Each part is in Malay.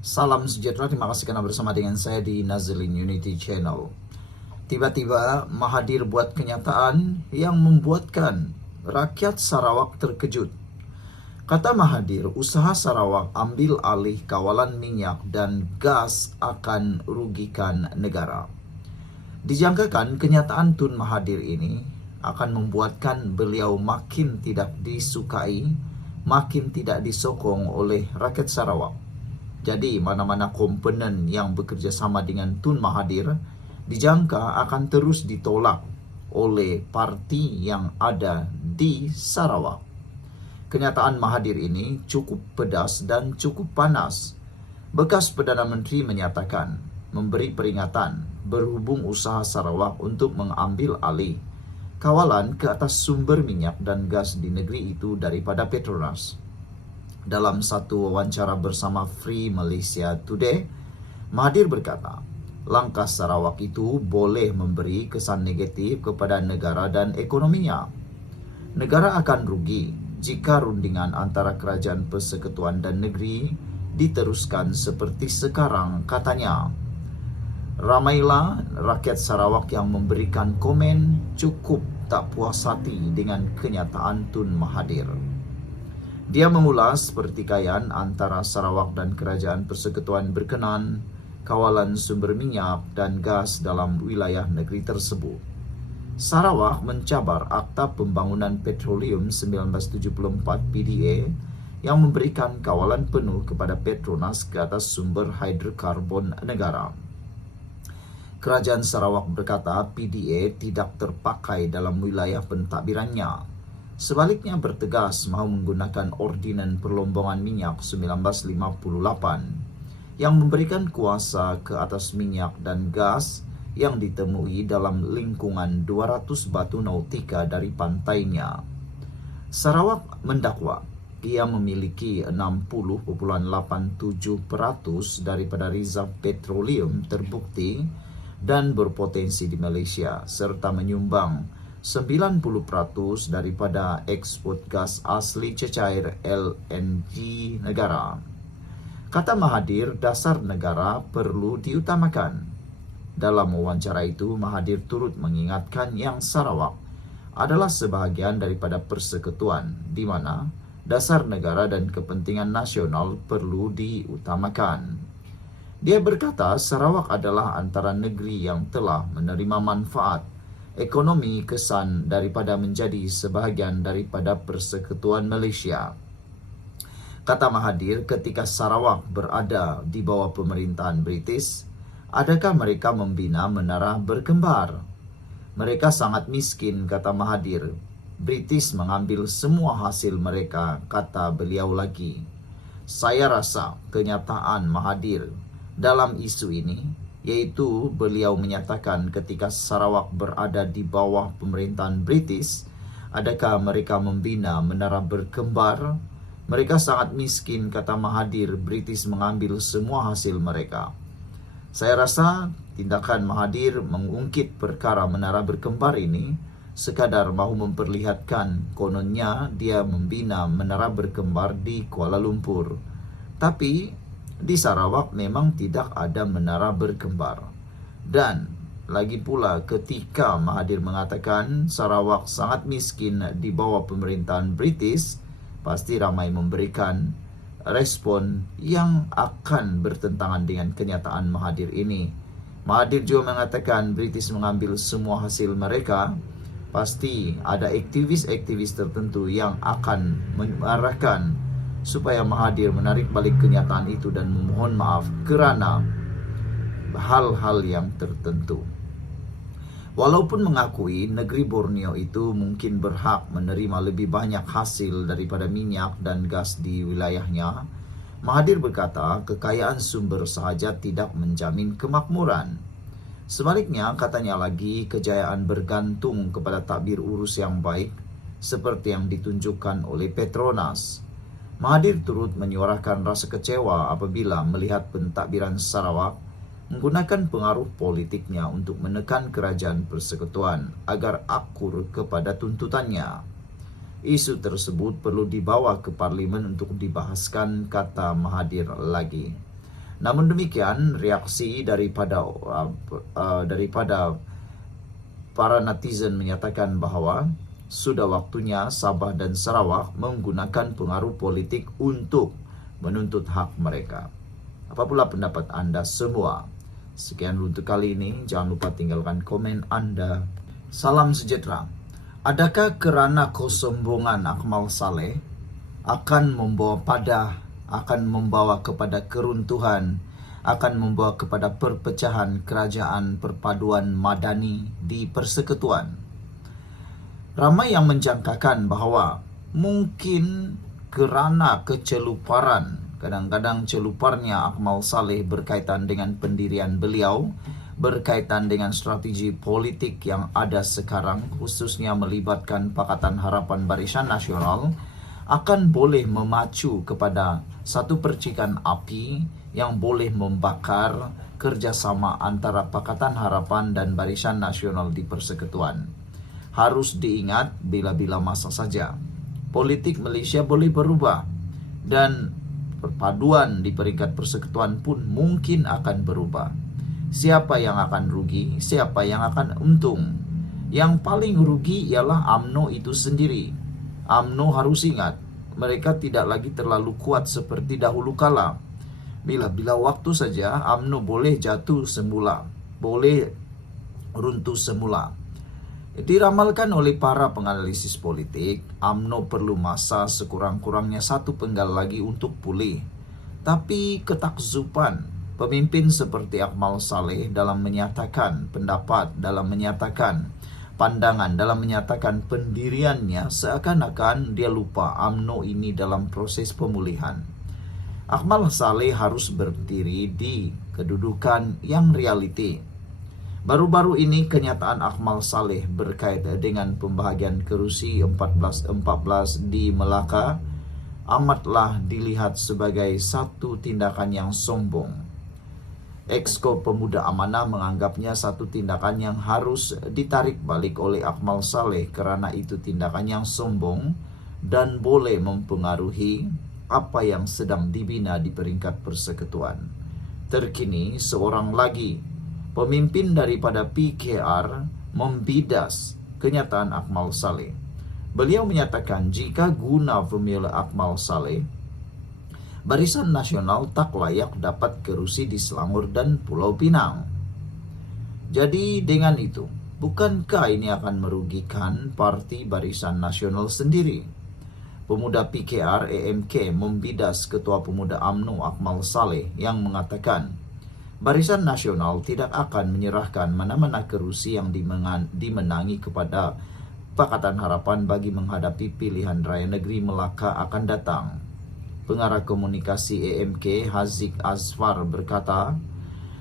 Salam sejahtera, terima kasih karena bersama dengan saya di Nazlin Unity Channel. Tiba-tiba Mahathir buat kenyataan yang membuatkan rakyat Sarawak terkejut. Kata Mahathir, usaha Sarawak ambil alih kawalan minyak dan gas akan rugikan negara. Dijangkakan kenyataan Tun Mahathir ini akan membuatkan beliau makin tidak disukai, makin tidak disokong oleh rakyat Sarawak. Jadi mana-mana komponen yang bekerja sama dengan Tun Mahathir dijangka akan terus ditolak oleh parti yang ada di Sarawak. Kenyataan Mahathir ini cukup pedas dan cukup panas. Bekas Perdana Menteri menyatakan, memberi peringatan berhubung usaha Sarawak untuk mengambil alih kawalan ke atas sumber minyak dan gas di negeri itu daripada Petronas. Dalam satu wawancara bersama Free Malaysia Today, Mahathir berkata, langkah Sarawak itu boleh memberi kesan negatif kepada negara dan ekonominya. Negara akan rugi jika rundingan antara kerajaan persekutuan dan negeri diteruskan seperti sekarang, katanya. Ramailah rakyat Sarawak yang memberikan komen cukup tak puas hati dengan kenyataan Tun Mahathir. Dia mengulas pertikaian antara Sarawak dan kerajaan persekutuan berkenan kawalan sumber minyak dan gas dalam wilayah negeri tersebut. Sarawak mencabar Akta Pembangunan Petroleum 1974 PDA yang memberikan kawalan penuh kepada Petronas ke atas sumber hidrokarbon negara. Kerajaan Sarawak berkata PDA tidak terpakai dalam wilayah pentadbirannya. Sebaliknya bertegas mahu menggunakan Ordinan Perlombongan Minyak 1958 yang memberikan kuasa ke atas minyak dan gas yang ditemui dalam lingkungan 200 batu nautika dari pantainya. Sarawak mendakwa ia memiliki 60.87% daripada reserve petroleum terbukti dan berpotensi di Malaysia serta menyumbang 90% daripada ekspor gas asli cecair LNG negara. Kata Mahathir, dasar negara perlu diutamakan. Dalam wawancara itu, Mahathir turut mengingatkan yang Sarawak adalah sebahagian daripada persekutuan di mana dasar negara dan kepentingan nasional perlu diutamakan. Dia berkata Sarawak adalah antara negeri yang telah menerima manfaat ekonomi kesan daripada menjadi sebahagian daripada persekutuan Malaysia. Kata Mahathir, ketika Sarawak berada di bawah pemerintahan British, adakah mereka membina menara berkembar? Mereka sangat miskin, kata Mahathir. British mengambil semua hasil mereka, kata beliau lagi. Saya rasa kenyataan Mahathir dalam isu ini, yaitu beliau menyatakan ketika Sarawak berada di bawah pemerintahan British, adakah mereka membina menara berkembar? Mereka sangat miskin, kata Mahathir. British mengambil semua hasil mereka. Saya rasa tindakan Mahathir mengungkit perkara menara berkembar ini sekadar mahu memperlihatkan kononnya dia membina menara berkembar di Kuala Lumpur. Tapi di Sarawak memang tidak ada menara berkembar. Dan lagi pula ketika Mahathir mengatakan Sarawak sangat miskin di bawah pemerintahan British, pasti ramai memberikan respon yang akan bertentangan dengan kenyataan Mahathir ini. Mahathir juga mengatakan British mengambil semua hasil mereka. Pasti ada aktivis-aktivis tertentu yang akan mengarahkan supaya Mahathir menarik balik kenyataan itu dan memohon maaf kerana hal-hal yang tertentu. Walaupun mengakui negeri Borneo itu mungkin berhak menerima lebih banyak hasil daripada minyak dan gas di wilayahnya, Mahathir berkata kekayaan sumber sahaja tidak menjamin kemakmuran. Sebaliknya, katanya lagi, kejayaan bergantung kepada takbir urus yang baik seperti yang ditunjukkan oleh Petronas. Mahathir turut menyuarakan rasa kecewa apabila melihat pentadbiran Sarawak menggunakan pengaruh politiknya untuk menekan kerajaan persekutuan agar akur kepada tuntutannya. Isu tersebut perlu dibawa ke parlimen untuk dibahaskan, kata Mahathir lagi. Namun demikian, reaksi daripada para netizen menyatakan bahwa sudah waktunya Sabah dan Sarawak menggunakan pengaruh politik untuk menuntut hak mereka. Apa pula pendapat Anda semua? Sekian untuk kali ini, jangan lupa tinggalkan komen Anda. Salam sejahtera. Adakah kerana kesombongan Akmal Saleh akan membawa kepada keruntuhan, akan membawa kepada perpecahan kerajaan perpaduan madani di Persekutuan? Ramai yang menjangkakan bahawa mungkin kerana keceluparan, kadang-kadang celuparnya Akmal Saleh berkaitan dengan pendirian beliau, berkaitan dengan strategi politik yang ada sekarang, khususnya melibatkan Pakatan Harapan Barisan Nasional, akan boleh memacu kepada satu percikan api yang boleh membakar kerjasama antara Pakatan Harapan dan Barisan Nasional di Persekutuan. Harus diingat bila-bila masa saja. Politik Malaysia boleh berubah dan perpaduan di peringkat Persekutuan pun mungkin akan berubah. Siapa yang akan rugi, siapa yang akan untung? Yang paling rugi ialah UMNO itu sendiri. UMNO harus ingat, mereka tidak lagi terlalu kuat seperti dahulu kala. Bila waktu saja UMNO boleh jatuh semula, boleh runtuh semula. Diramalkan oleh para penganalisis politik, UMNO perlu masa sekurang-kurangnya 1 penggal lagi untuk pulih. Tapi ketakzuban pemimpin seperti Akmal Saleh dalam menyatakan pendapat, dalam menyatakan pandangan, dalam menyatakan pendiriannya, seakan-akan dia lupa UMNO ini dalam proses pemulihan. Akmal Saleh harus berdiri di kedudukan yang realiti. Baru-baru ini kenyataan Akmal Saleh berkaitan dengan pembahagian kerusi 14-14 di Melaka amatlah dilihat sebagai satu tindakan yang sombong. Exco Pemuda Amanah menganggapnya satu tindakan yang harus ditarik balik oleh Akmal Saleh kerana itu tindakan yang sombong dan boleh mempengaruhi apa yang sedang dibina di peringkat Persekutuan. Terkini, seorang lagi pemimpin daripada PKR membidas kenyataan Akmal Saleh. Beliau menyatakan jika guna formula Akmal Saleh, Barisan Nasional tak layak dapat kerusi di Selangor dan Pulau Pinang. Jadi dengan itu, bukankah ini akan merugikan Parti Barisan Nasional sendiri? Pemuda PKR AMK membidas Ketua Pemuda UMNO Akmal Saleh yang mengatakan Barisan Nasional tidak akan menyerahkan mana-mana kerusi yang dimenangi kepada Pakatan Harapan bagi menghadapi pilihan raya negeri Melaka akan datang. Pengarah komunikasi AMK Haziq Azfar berkata,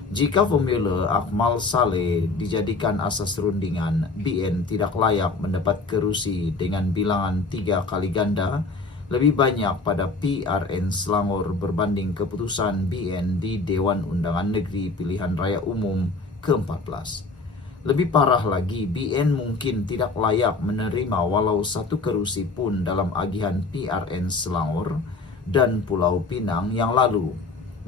jika formula Akmal Saleh dijadikan asas rundingan, BN tidak layak mendapat kerusi dengan bilangan 3 kali ganda lebih banyak pada PRN Selangor berbanding keputusan BN di Dewan Undangan Negeri Pilihan Raya Umum ke-14. Lebih parah lagi, BN mungkin tidak layak menerima walau 1 kerusi pun dalam agihan PRN Selangor dan Pulau Pinang yang lalu,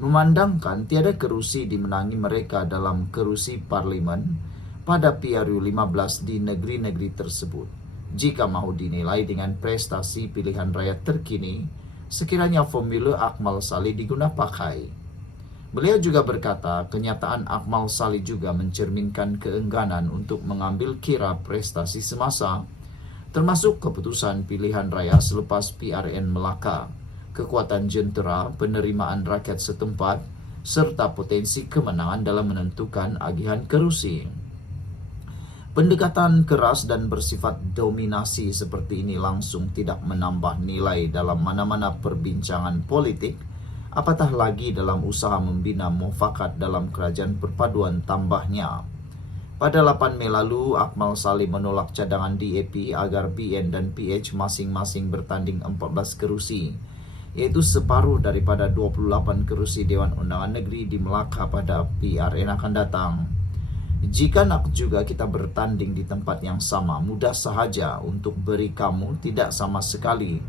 memandangkan tiada kerusi dimenangi mereka dalam kerusi parlimen pada PRU 15 di negeri-negeri tersebut. Jika mahu dinilai dengan prestasi pilihan raya terkini, sekiranya formula Akmal Saleh digunakan pakai. Beliau juga berkata, kenyataan Akmal Saleh juga mencerminkan keengganan untuk mengambil kira prestasi semasa, termasuk keputusan pilihan raya selepas PRN Melaka, kekuatan jentera, penerimaan rakyat setempat, serta potensi kemenangan dalam menentukan agihan kerusi. Pendekatan keras dan bersifat dominasi seperti ini langsung tidak menambah nilai dalam mana-mana perbincangan politik, apatah lagi dalam usaha membina mufakat dalam kerajaan perpaduan tambahnya. Pada 8 Mei lalu, Akmal Saleh menolak cadangan DAP agar BN dan PH masing-masing bertanding 14 kerusi, iaitu separuh daripada 28 kerusi Dewan Undangan Negeri di Melaka pada PRN akan datang. Jika nak juga kita bertanding di tempat yang sama, mudah sahaja untuk beri kamu tidak sama sekali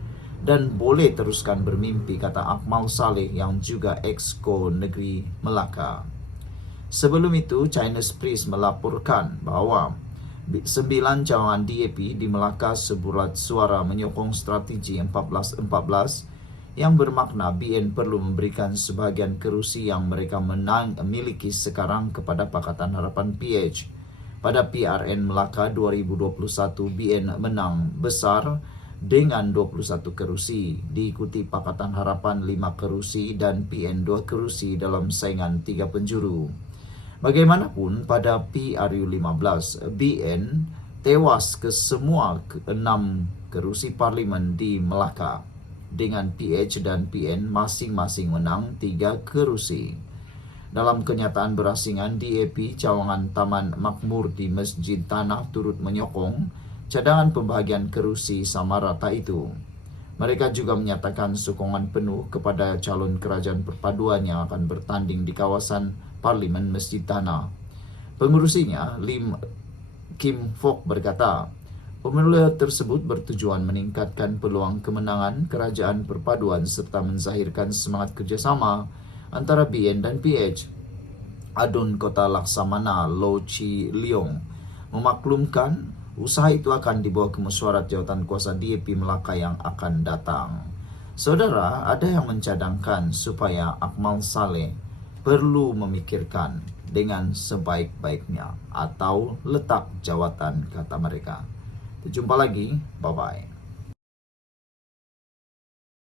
dan boleh teruskan bermimpi, kata Akmal Saleh yang juga Exco Negeri Melaka. Sebelum itu, Chinese Press melaporkan bahwa 9 cawangan DAP di Melaka sebulat suara menyokong strategi 14-14 yang bermakna BN perlu memberikan sebahagian kerusi yang mereka miliki sekarang kepada Pakatan Harapan PH. Pada PRN Melaka 2021, BN menang besar dengan 21 kerusi, diikuti Pakatan Harapan 5 kerusi dan PN 2 kerusi dalam saingan 3 penjuru. Bagaimanapun, pada PRU 15, BN tewas ke semua 6 kerusi parlimen di Melaka, dengan PH dan PN masing-masing menang 3 kerusi. Dalam kenyataan berasingan, DAP cawangan Taman Makmur di Masjid Tanah turut menyokong cadangan pembahagian kerusi sama rata itu. Mereka juga menyatakan sokongan penuh kepada calon kerajaan perpaduan yang akan bertanding di kawasan Parlimen Masjid Tanah. Pengurusinya, Lim Kim Fok, berkata, pemilu tersebut bertujuan meningkatkan peluang kemenangan kerajaan perpaduan serta menzahirkan semangat kerjasama antara BN dan PH. Adun Kota Laksamana Lo Chi Leong memaklumkan usaha itu akan dibawa ke mesyuarat jawatan kuasa DAP Melaka yang akan datang. Saudara, ada yang mencadangkan supaya Akmal Saleh perlu memikirkan dengan sebaik-baiknya atau letak jawatan, kata mereka. Jumpa lagi, bye-bye.